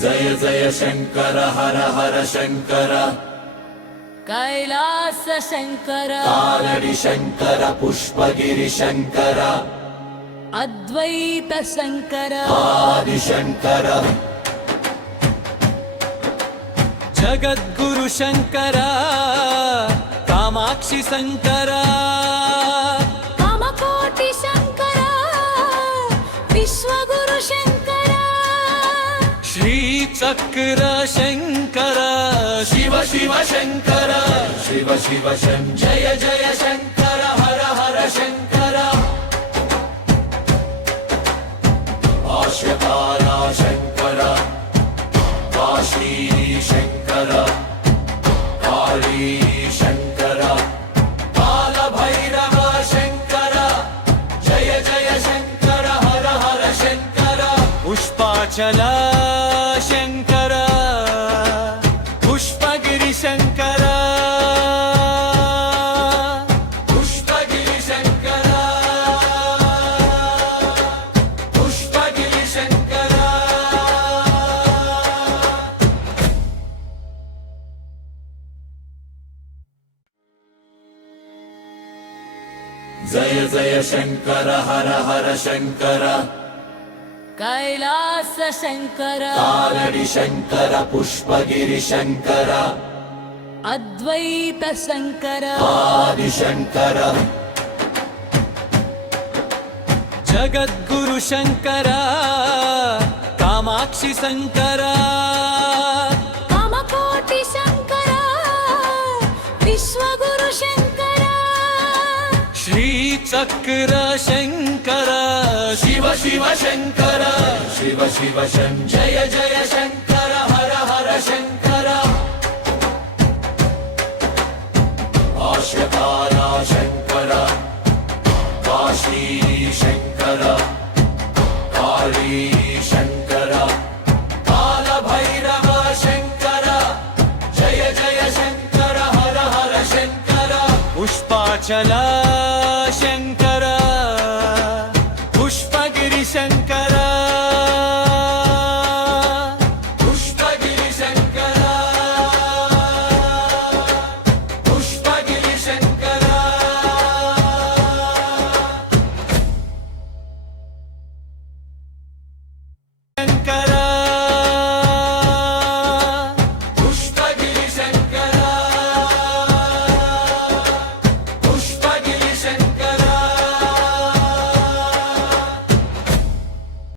जय जय शंकर हर हर शंकर कैलास शंकर कालडि शंकर पुष्पगिरि शंकर अद्वैत शंकर आदि शंकर जगद्गुरु शंकर कामाक्षि शंकर कामकोटि शंकर विश्वगुरु शंकर श्रीचक्र शंकर शिव शिव शंकर शिव शिव शंकर जय जय शंकर हर हर शंकर भाष्यकारा शंकर काशी शंकर काली शंकर काल भैरव शंकर जय जय शंकर हर हर शंकर पुष्पाचल शंकर पुष्पगिरि शंकर पुष्पगिरि शंकर पुष्पगिरि शंकर जय जय शंकर हर हर शंकर कैलास शंकर कालडि शंकर पुष्पगिरि शंकर अद्वैत शंकर आदि शंकर जगद्गुरु शंकर कामाक्षि शंकर कामकोटि शंकर विश्वगुरु शंकर श्रीचक्र शंकर शिव शिव शंकर शिव शिव शंकर जय जय शंकर हर हर शंकर भाष्यकारा शंकर काशी शंकर काली शंकर काल भैरव शंकर जय जय शंकर हर हर शंकर पुष्पाचल शंकर पुष्पगिरि शंकर